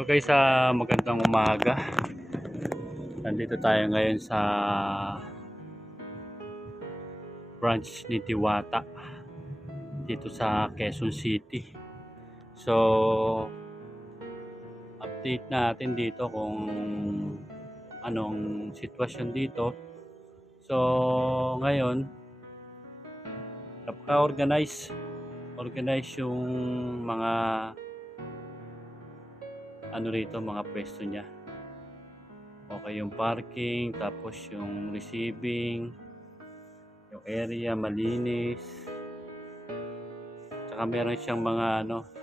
So guys, magandang umaga. Nandito tayo ngayon sa branch ni Diwata dito sa Quezon City. So, update natin dito kung anong sitwasyon dito. So, ngayon, napaka-organize yung mga mga pwesto niya. Okay yung parking, tapos yung receiving, yung area malinis. Tsaka meron siyang mga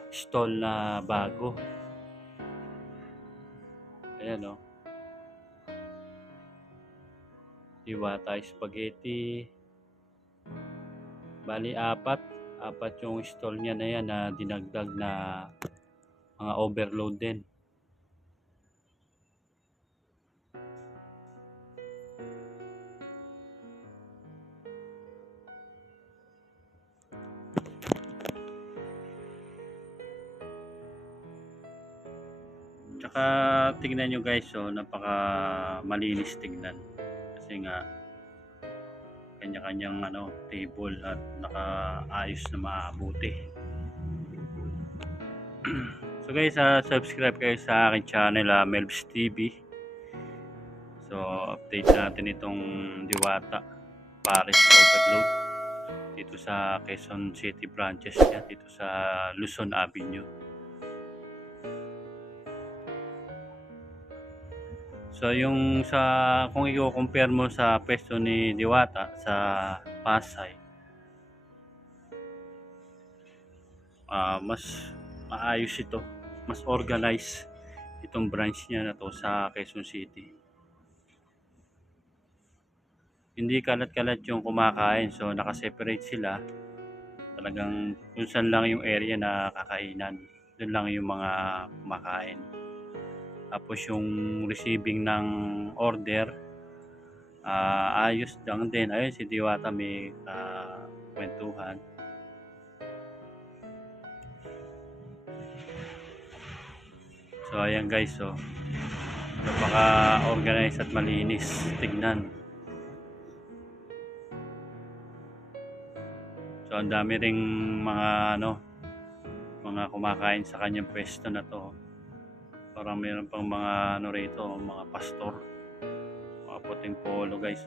stall na bago. Ayan Diwata Spaghetti. Bali apat yung stall niya na yan na dinagdag na mga overload din. Tsaka tignan nyo guys, napaka malinis tignan kasi nga kanya-kanyang table at nakaayos na mabuti. So guys, subscribe kayo sa aking channel, Melvs TV. So update natin itong Diwata Paris Overload dito sa Quezon City branches niya, dito sa Luzon Avenue. So yung kung i-compare mo sa pwesto ni Diwata sa Pasay, mas maayos ito, mas organized itong branch niya na to sa Quezon City. Hindi kalat-kalat yung kumakain, so nakaseparate sila. Talagang kung saan lang yung area na kakainan, doon lang yung mga kumakain. Tapos yung receiving ng order, ayos lang din. Ayun si Diwata may kwentuhan. So ayan guys, napaka-organized at malinis tignan. So ang dami ring mga mga kumakain sa kanyang pwesto na to. Parang meron pang mga rito, mga pastor, mga puting polo guys.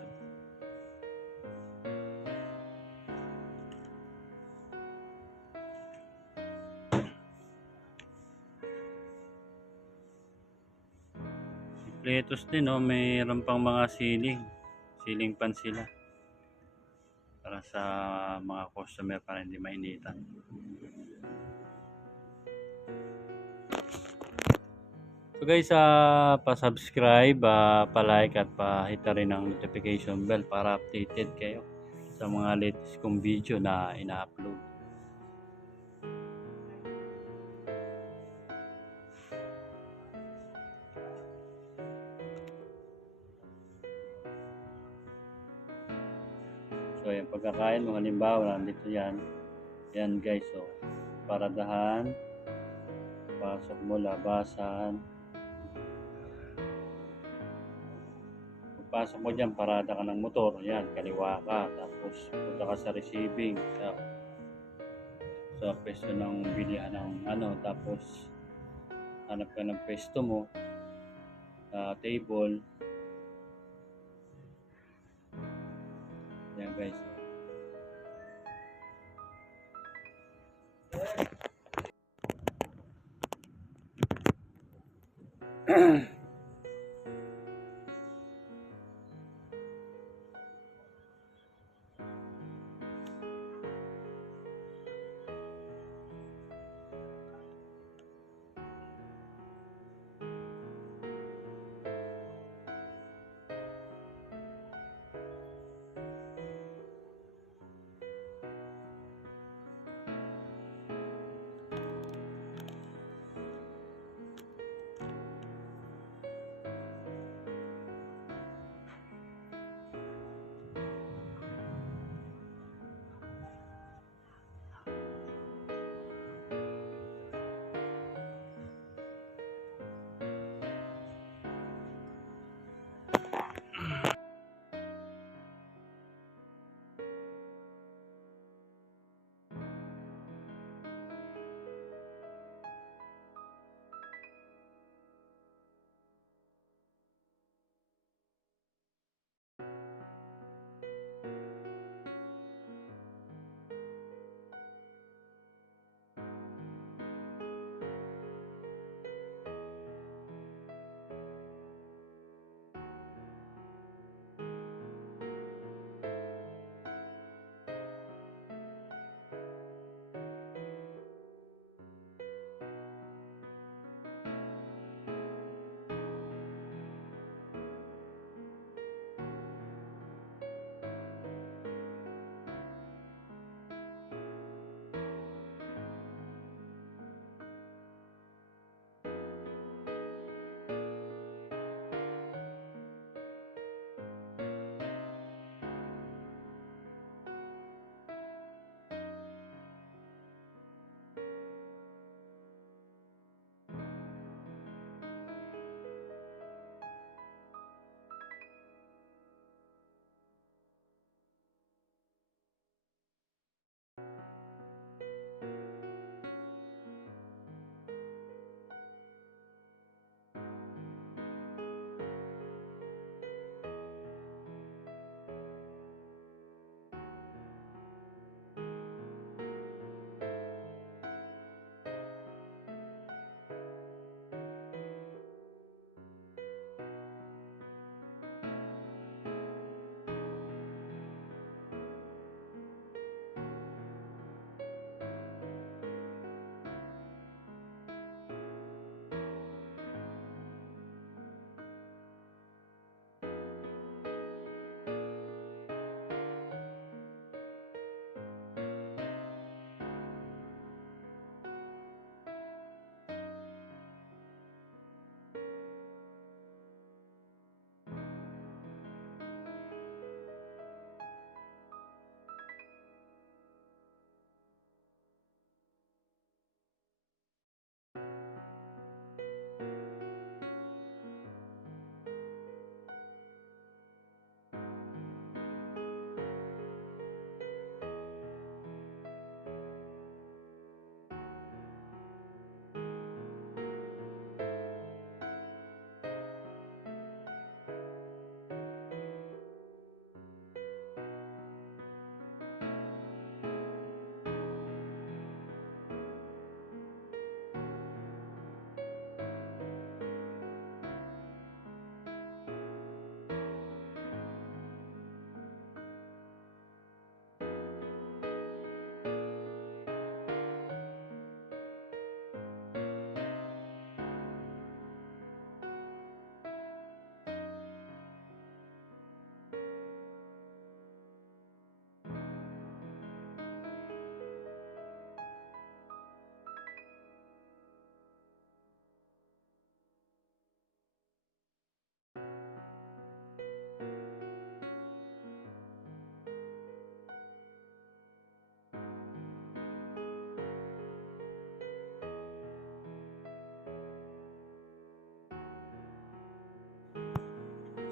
Pletos din mayroon pang mga ceiling pan sila para sa mga customer para hindi mainitan. So guys, pa-subscribe, pa-like at pa-hit na rin ang notification bell para updated kayo sa mga latest kong video na ina-upload. So yung pagkakain, mga halimbawa, nandito yan guys, paradahan, pasok mo, labasan. Pagpasok mo dyan, parada ka ng motor, yan, kaliwa ka, tapos punta ka sa receiving, sa pwesto ng bilihan ng tapos hanap ka ng pwesto mo, table. Yan guys.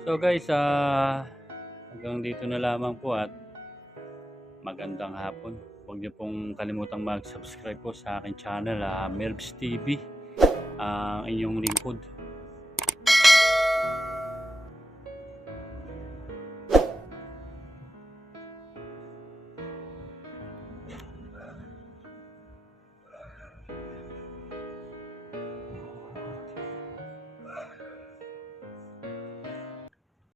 So guys, hanggang dito na lamang po at magandang hapon. Huwag niyo pong kalimutang mag-subscribe po sa aking channel, Melbs TV, ang inyong lingkod.